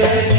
day.